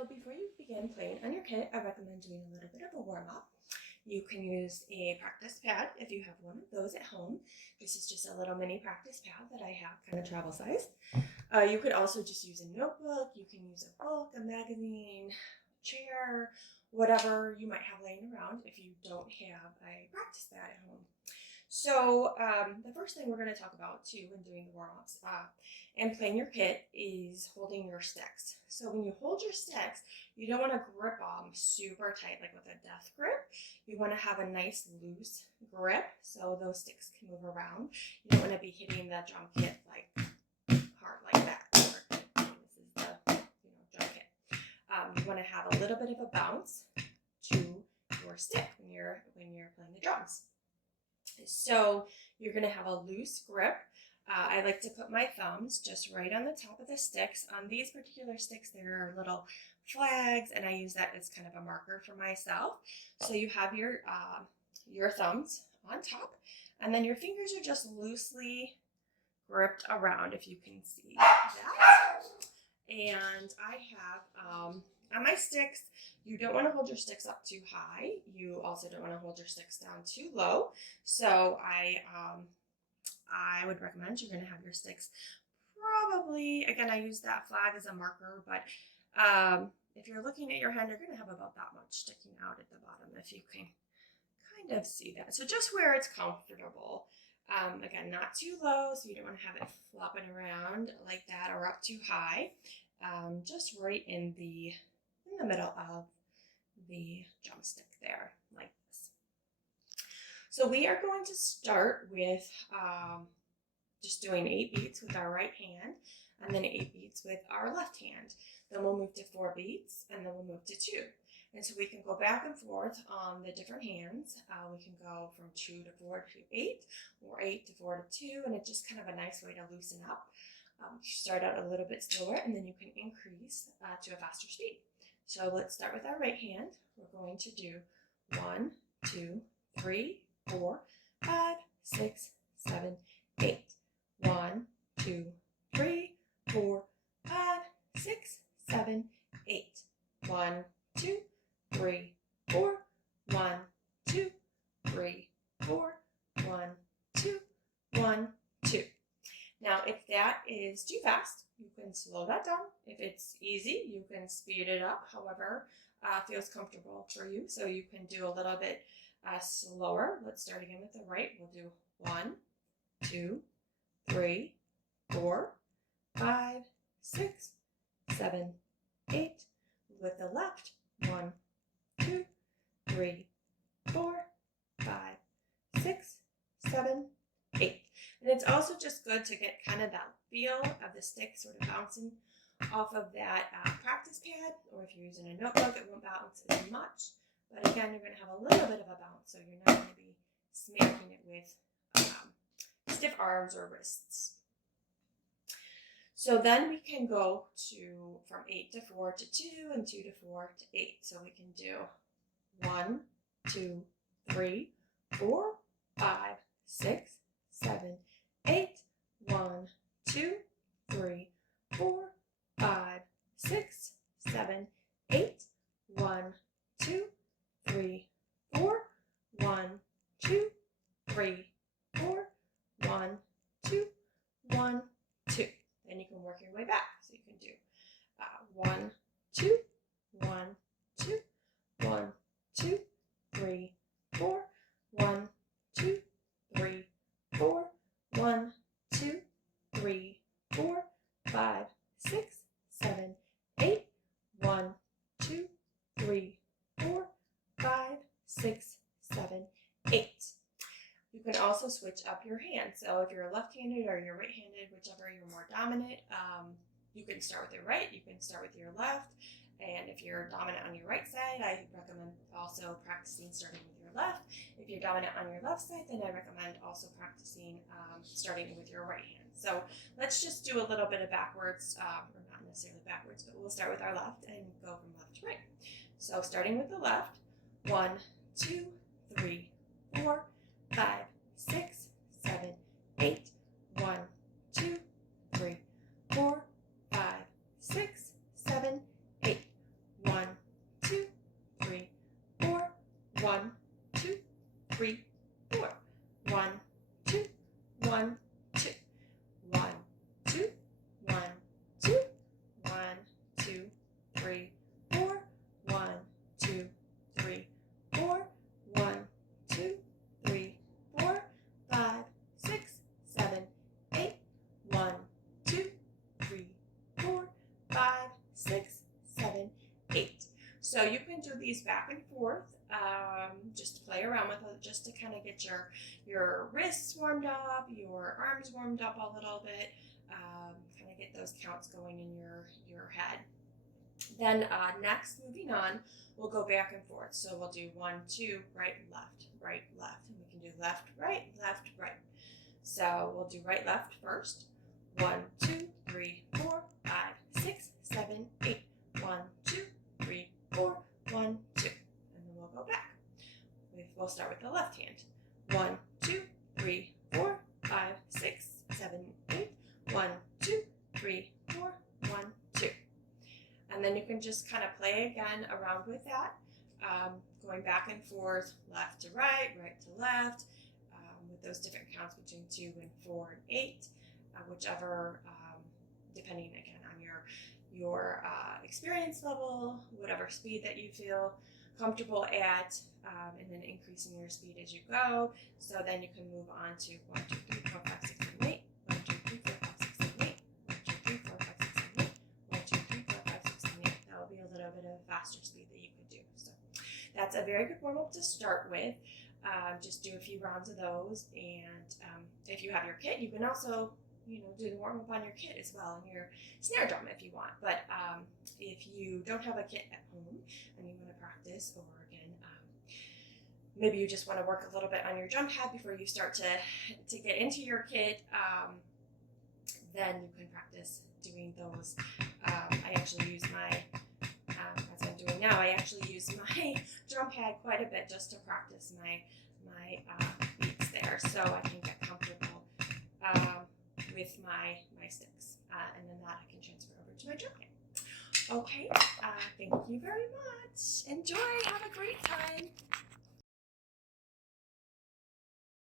So before you begin playing on your kit, I recommend doing a little bit of a warm-up. You can use a practice pad if you have one of those at home. This is just a little mini practice pad that I have, kind of travel size. You could also just use a notebook. You can use a book, a magazine, chair, whatever you might have laying around if you don't have a practice pad at home. So the first thing we're going to talk about too when doing the warm-ups and playing your kit is holding your sticks. So when you hold your sticks, you don't want to grip them super tight like with a death grip. You want to have a nice loose grip so those sticks can move around. You don't want to be hitting the drum kit like hard like that. This is the drum kit. You want to have a little bit of a bounce to your stick when you're playing the drums. So you're going to have a loose grip. I like to put my thumbs just right on the top of the sticks. On these particular sticks, there are little flags, and I use that as kind of a marker for myself. So you have your thumbs on top, and then your fingers are just loosely gripped around, if you can see that. And I have on my sticks, you don't want to hold your sticks up too high. You also don't want to hold your sticks down too low. So I would recommend you're going to have your sticks probably, again, I use that flag as a marker, but if you're looking at your hand, you're going to have about that much sticking out at the bottom, if you can kind of see that. So just where it's comfortable. Again, not too low, so you don't want to have it flopping around like that or up too high. Just right in the middle of the drumstick there, like this. So we are going to start with just doing 8 beats with our right hand, and then 8 beats with our left hand. Then we'll move to 4 beats, and then we'll move to 2. And so we can go back and forth on the different hands. We can go from 2 to 4 to 8, or 8 to 4 to 2, and it's just kind of a nice way to loosen up. You start out a little bit slower, and then you can increase to a faster speed. So let's start with our right hand. We're going to do 1, 2, 3, 4, 5, 6, 7, 8. 1, 2, 3, 4, 5, 6, 7, 8. 1, 2, 3, 4. 1, 2, 3, 4. 1, 2, 1, 2. Now, if that is too fast, you can slow that down. If it's easy, you can speed it up, however feels comfortable for you. So you can do a little bit slower. Let's start again with the right. We'll do 1, 2, 3, 4, 5, 6, 7, 8. With the left, 1, 2, 3, 4, 5, 6, 7, 8. And it's also just good to get kind of that feel of the stick sort of bouncing off of that practice pad, or if you're using a notebook, it won't bounce as much. But again, you're going to have a little bit of a bounce, so you're not going to be smacking it with stiff arms or wrists. So then we can go from 8 to 4 to 2, and 2 to 4 to 8. So we can do 1, 2, 3, 4, 5, 6, 7, 8. 1, 2, 3, 4, 5, 6, 7, 8. 1, 2, 3, 4. 1, 2, 3, 4. 1, 2, 1, 2. Then you can work your way back. So you can do 1, 2, 1, 2, 1, 2, 3, 4. 1, 2, 3, 4. 1, 2, 3, 4, 5, 6, 7, 8. 1, 2, 3, 4, 5, 6, 7, 8. You can also switch up your hand. So if you're left-handed or you're right-handed, whichever you're more dominant, you can start with your right, you can start with your left. And if you're dominant on your right side, I recommend also practicing starting with your left. If you're dominant on your left side, then I recommend also practicing starting with your right hand. So let's just do a little bit of backwards, or not necessarily backwards, but we'll start with our left and go from left to right. So starting with the left, 1, 2, 3, 4, 5, 6, 7, 8. 1, 2, 3, 4, 5, 6, 7, 8. 6, 7, 8. So you can do these back and forth, just to play around with it, just to kind of get your wrists warmed up, your arms warmed up a little bit, kind of get those counts going in your head. Then next, moving on, we'll go back and forth. So we'll do 1, 2, right, left, and we can do left, right, left, right. So we'll do right, left first. 1, 2, 3, 4, 5, 6, 7, 8. 1, 2, 3, 4, 1, 2. And then we'll go back. We'll start with the left hand. 1, 2, 3, 4, 5, 6, 7, 8. 1, 2, 3, 4, 1, 2. And then you can just kind of play again around with that, going back and forth, left to right, right to left, with those different counts between 2 and 4 and 8, whichever, depending again on your experience level, whatever speed that you feel comfortable at, and then increasing your speed as you go. So then you can move on to 1, 2, 3, 4, 5, 6, 7, 8. 1, 2, 3, 4, 5, 6, 7, 8. 1, 2, 3, 4, 5, 6, 7, 8. 1, 2, 3, 4, 5, 6, 7, 8. That will be a little bit of a faster speed that you could do. So that's a very good warm-up to start with. Just do a few rounds of those, and if you have your kit, you can also do the warm-up on your kit as well, and your snare drum if you want. But if you don't have a kit at home and you want to practice, or again, maybe you just want to work a little bit on your drum pad before you start to get into your kit, then you can practice doing those. I actually use as I'm doing now, I actually use my drum pad quite a bit just to practice my beats there, so I can get comfortable with my sticks, and then that I can transfer over to my drum kit. Okay, thank you very much. Enjoy. Have a great time.